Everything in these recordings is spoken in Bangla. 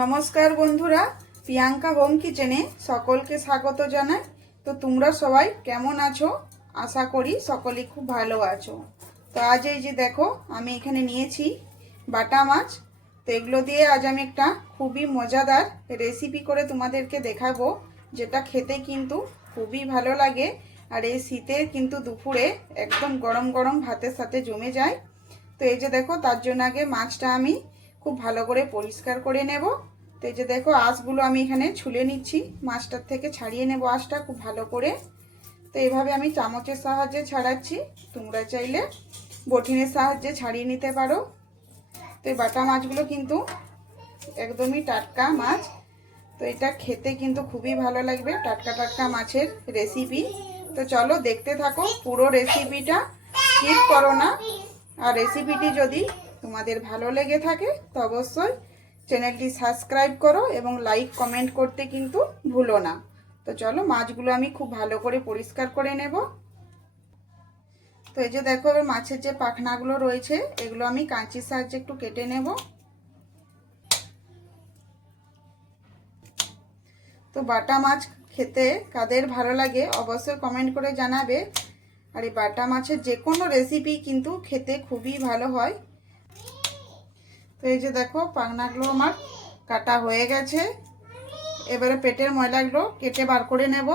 নমস্কার বন্ধুরা, প্রিয়াঙ্কা হোম কিচেনে সকলকে স্বাগত জানাই। তো তোমরা সবাই কেমন আছো? আশা করি সকলেই খুব ভালো আছো। তো আজ এই যে দেখো, আমি এখানে নিয়েছি বাটা মাছ। তো এগুলো দিয়ে আজ আমি একটা খুবই মজাদার রেসিপি করে তোমাদেরকে দেখাবো, যেটা খেতে কিন্তু খুবই ভালো লাগে। আর এই শীতে কিন্তু দুপুরে একদম গরম গরম ভাতের সাথে জমে যায়। তো এই যে দেখো, তার জন্য আগে মাছটা আমি খুব ভালো করে পরিষ্কার করে নেব। তো এই যে দেখো, আঁশগুলো আমি এখানে ছুলে নিচ্ছি, মাছটার থেকে ছাড়িয়ে নেব আঁশটা খুব ভালো করে। তো এইভাবে আমি চামচের সাহায্যে ছাড়াচ্ছি, তোমরা চাইলে বটিনের সাহায্যে ছাড়িয়ে নিতে পারো। তো এই বাটা মাছগুলো কিন্তু একদমই টাটকা মাছ। তো এটা খেতে কিন্তু খুবই ভালো লাগবে, টাটকা টাটকা মাছের রেসিপি। তো চলো দেখতে থাকো পুরো রেসিপিটা, স্কিপ করো না। আর রেসিপিটি যদি তোমাদের ভালো লেগে থাকে তো অবশ্যই চ্যানেলটি সাবস্ক্রাইব করো এবং লাইক কমেন্ট করতে কিন্তু ভুলো না। তো চলো, মাছগুলো আমি খুব ভালো করে পরিষ্কার করে নেব। তো এই যে দেখো, এবার মাছের যে পাখনাগুলো রয়েছে এগুলো আমি কাঁচির সাহায্যে একটু কেটে নেব। তো বাটা মাছ খেতে কাদের ভালো লাগে অবশ্যই কমেন্ট করে জানাবে। আর এই বাটা মাছের যে কোনো রেসিপি কিন্তু খেতে খুবই ভালো হয়। তো এই যে দেখো, পাখনাগুলো আমার কাটা হয়ে গেছে। এবারে পেটের ময়লাগুলো কেটে বার করে নেব।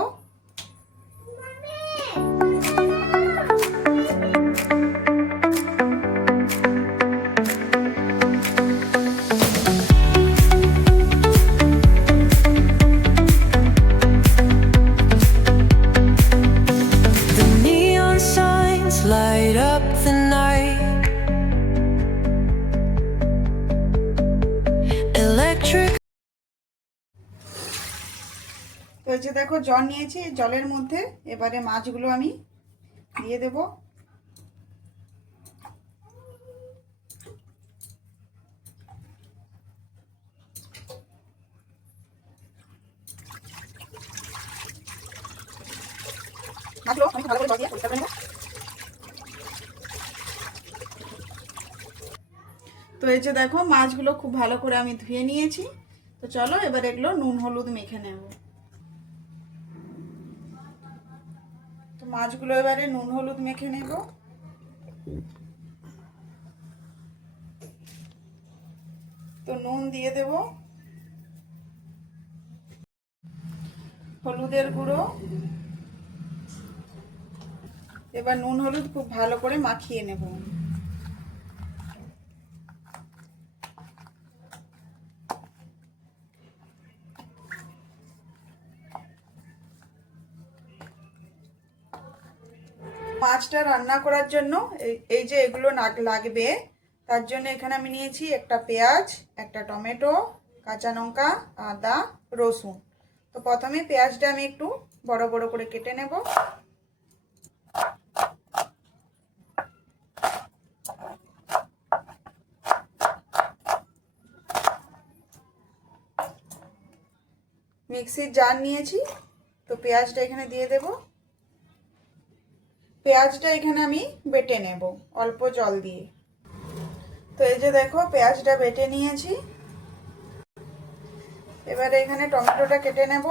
তো এই যে দেখো, জল নিয়েছি, জলের মধ্যে এবারে মাছগুলো আমি দিয়ে দেব। মাছগুলো আমি ভালো করে জল দিয়ে পরিষ্কার করে নেব। তো এই যে দেখো, মাছগুলো খুব ভালো করে আমি ধুয়ে নিয়েছি। তো চলো এবার এগুলো নুন হলুদ মেখে নেব। তো মাছগুলো এবারে নুন হলুদ মেখে নেব। তো নুন দিয়ে দেব, হলুদের গুঁড়ো। এবার নুন হলুদ খুব ভালো করে মাখিয়ে নেব। মাছটা রান্না করার জন্য এই যে এগুলো লাগবে, তার জন্য এখানে আমি নিয়েছি একটা পেঁয়াজ, একটা টমেটো, কাঁচা লঙ্কা, আদা, রসুন। তো প্রথমে পেঁয়াজটা আমি একটু বড় বড় করে কেটে নেব। মিক্সির জার নিয়েছি, তো পেঁয়াজটা এখানে দিয়ে দেব। পেঁয়াজটা এখানে আমি বেটে নেব অল্প জল দিয়ে। তো এই যে দেখো, পেঁয়াজটা বেটে নিয়েছি। এবারে এখানে টমেটোটা কেটে নেব।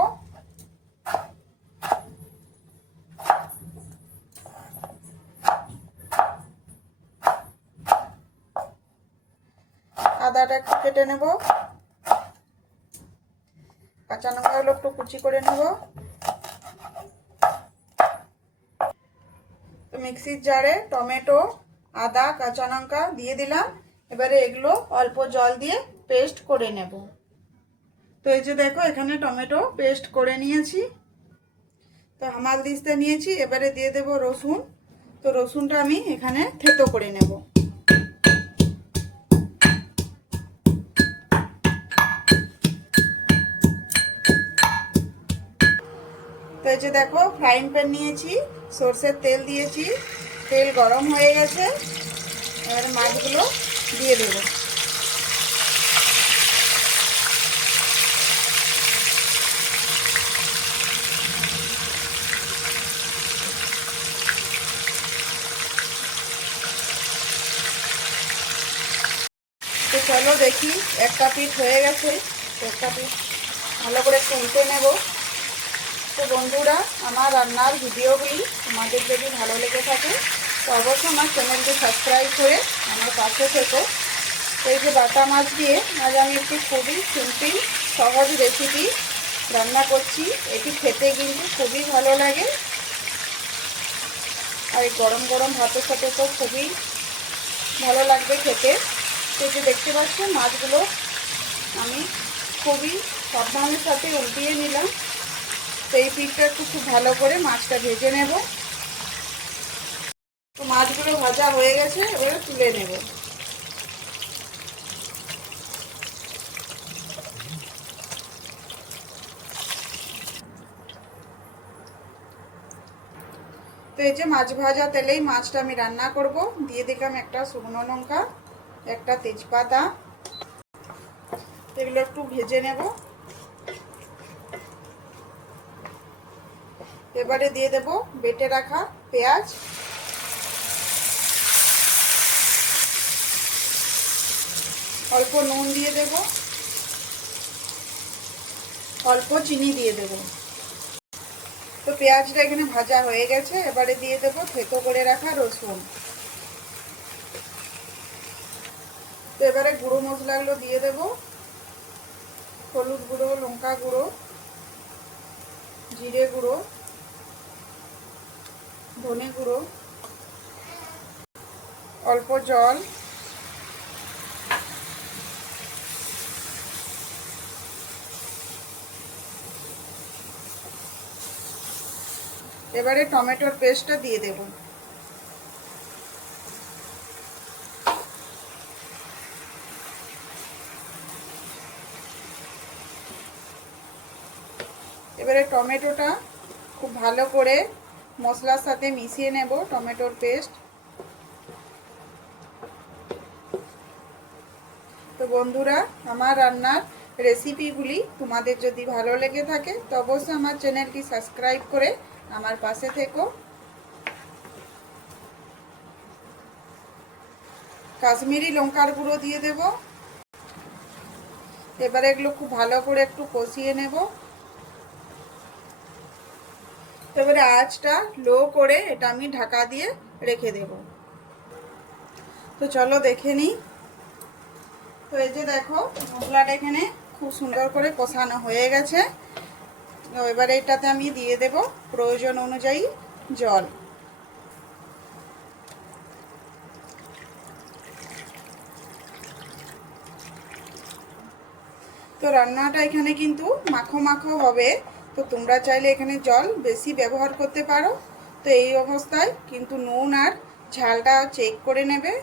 আদাটা কেটে নেব। কাঁচা লঙ্কাগুলো একটু কুচি করে নেব। তো মিক্সির জারে টমেটো, আদা, কাঁচা লঙ্কা দিয়ে দিলাম। এবারে এগুলো অল্প জল দিয়ে পেস্ট করে নেব। তো এই যে দেখো, এখানে টমেটো পেস্ট করে নিয়েছি। তো হামাল দিস্তা নিয়েছি, এবারে দিয়ে দেব রসুন। তো রসুনটা আমি এখানে থেতো করে নেব। তো এই যে দেখো, ফ্রাইং প্যান নিয়েছি, সরষের তেল দিয়েছি, তেল গরম হয়ে গেছে। এবার মাছগুলো দিয়ে দেবো। তো চলো দেখি, একটা পিঠ হয়ে গেছে, পেঁয়াজটাকে ভালো করে একটু উল্টে নেব। তো বন্ধুরা, আমার রান্নার ভিডিওগুলি তোমাদের যদি ভালো লেগে থাকে তো অবশ্যই আমার চ্যানেলটি সাবস্ক্রাইব করে আমার পাশে থেকো। তো এই যে বাটা মাছ দিয়ে আজ আমি একটি খুবই সিম্পল সহজ রেসিপি রান্না করছি। এটি খেতে কিন্তু খুবই ভালো লাগে, আর এই গরম গরম ভাতের সাথে তো খুবই ভালো লাগবে খেতে। তো যে দেখতে পাচ্ছেন মাছগুলো আমি খুবই সাবধানের সাথে উল্টিয়ে নিলাম। তো এই পিঠটা একটু খুব ভালো করে মাছটা ভেজে নেব। তো মাছগুলো ভাজা হয়ে গেছে, এবারে তুলে নেব। তো এই যে মাছ ভাজা তেলেই মাছটা আমি রান্না করব। দিয়ে দিলাম একটা শুকনো লঙ্কা, একটা তেজপাতা, এগুলো একটু ভেজে নেব। এবারে দিয়ে দেব বেটে রাখা পেঁয়াজ, অল্প নুন দিয়ে দেব, অল্প চিনি দিয়ে দেব। তো পেঁয়াজটা এখানে ভাজা হয়ে গেছে, এবারে দিয়ে দেব থেতো করে রাখা রসুন। তো এবারে গুঁড়ো মশলাগুলো দিয়ে দেব, হলুদ গুঁড়ো, লঙ্কা গুঁড়ো, জিরে গুঁড়ো, ধনে গুঁড়ো, অল্প জল, এবারে টমেটোর পেস্টটা দিয়ে দেব। এবারে টমেটোটা খুব ভালো করে মশলার সাথে মিশিয়ে নেব, টমেটোর পেস্ট। তো বন্ধুরা, আমার রান্নার রেসিপিগুলি তোমাদের যদি ভালো লেগে থাকে তো অবশ্যই আমার চ্যানেলটি সাবস্ক্রাইব করে আমার পাশে থেকো। কাশ্মীরি লঙ্কার গুঁড়ো দিয়ে দেব। এবারে এগুলো খুব ভালো করে একটু কষিয়ে নেব। এবারে আঁচটা লো করে এটা আমি ঢাকা দিয়ে রেখে দেব। তো চলো দেখে নিই। তো এই যে দেখো মশলাটা এখানে খুব সুন্দর করে কষানো হয়ে গেছে। তো এবারে এটাতে আমি দিয়ে দেব প্রয়োজন অনুযায়ী জল। তো রান্নাটা এখানে কিন্তু মাখো মাখো হবে, তো তোমরা চাইলে এখানে জল বেশি ব্যবহার করতে পারো। তো এই অবস্থায় কিন্তু নুন আর ঝালটা চেক করে নেবে।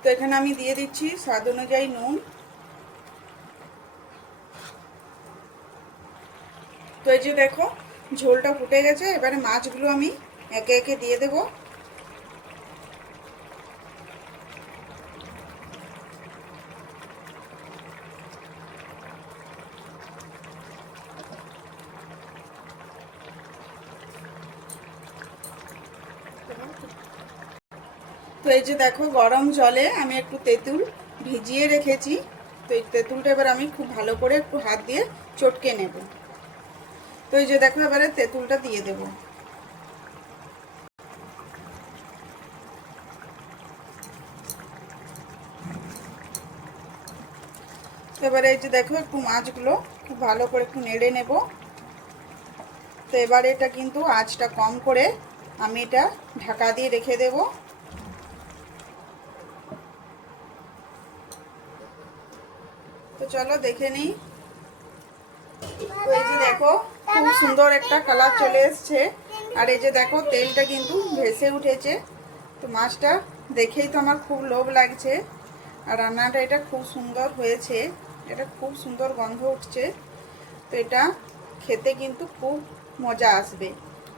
তো এখানে আমি দিয়ে দিচ্ছি স্বাদ অনুযায়ী নুন। তো এই যে দেখো ঝোলটা ফুটে গেছে, এবারে মাছগুলো আমি একে একে দিয়ে দেব। তো এই যে দেখো গরম জলে আমি একটু তেঁতুল ভিজিয়ে রেখেছি। তো এই তেঁতুলটা এবার আমি খুব ভালো করে একটু হাত দিয়ে চটকে নেব। তো এই যে দেখো এবারে তেঁতুলটা দিয়ে দেব। এবারে এই যে দেখো একটু মাছগুলো খুব ভালো করে একটু নেড়ে নেব। তো এবারে এটা কিন্তু আঁচটা কম করে আমি এটা ঢাকা দিয়ে রেখে দেব। তো চলো দেখে নিই। তো এই যে দেখো খুব সুন্দর একটা কালার চলে এসছে, আর এই যে দেখো তেলটা কিন্তু ভেসে উঠেছে। তো মাছটা দেখেই তো আমার খুব লোভ লাগছে, আর রান্নাটা এটা খুব সুন্দর হয়েছে, এটা খুব সুন্দর গন্ধ উঠছে। তো এটা খেতে কিন্তু খুব মজা আসবে।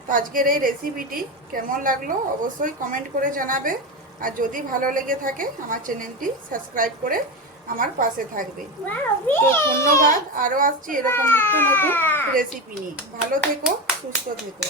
তো আজকের এই রেসিপিটি কেমন লাগলো অবশ্যই কমেন্ট করে জানাবে, আর যদি ভালো লেগে থাকে আমার চ্যানেলটি সাবস্ক্রাইব করে আমার পাশে থাকবে। তো ধন্যবাদ, আরও আসছি এরকম নিত্য নতুন রেসিপি নিয়ে। ভালো থেকো, সুস্থ থেকো।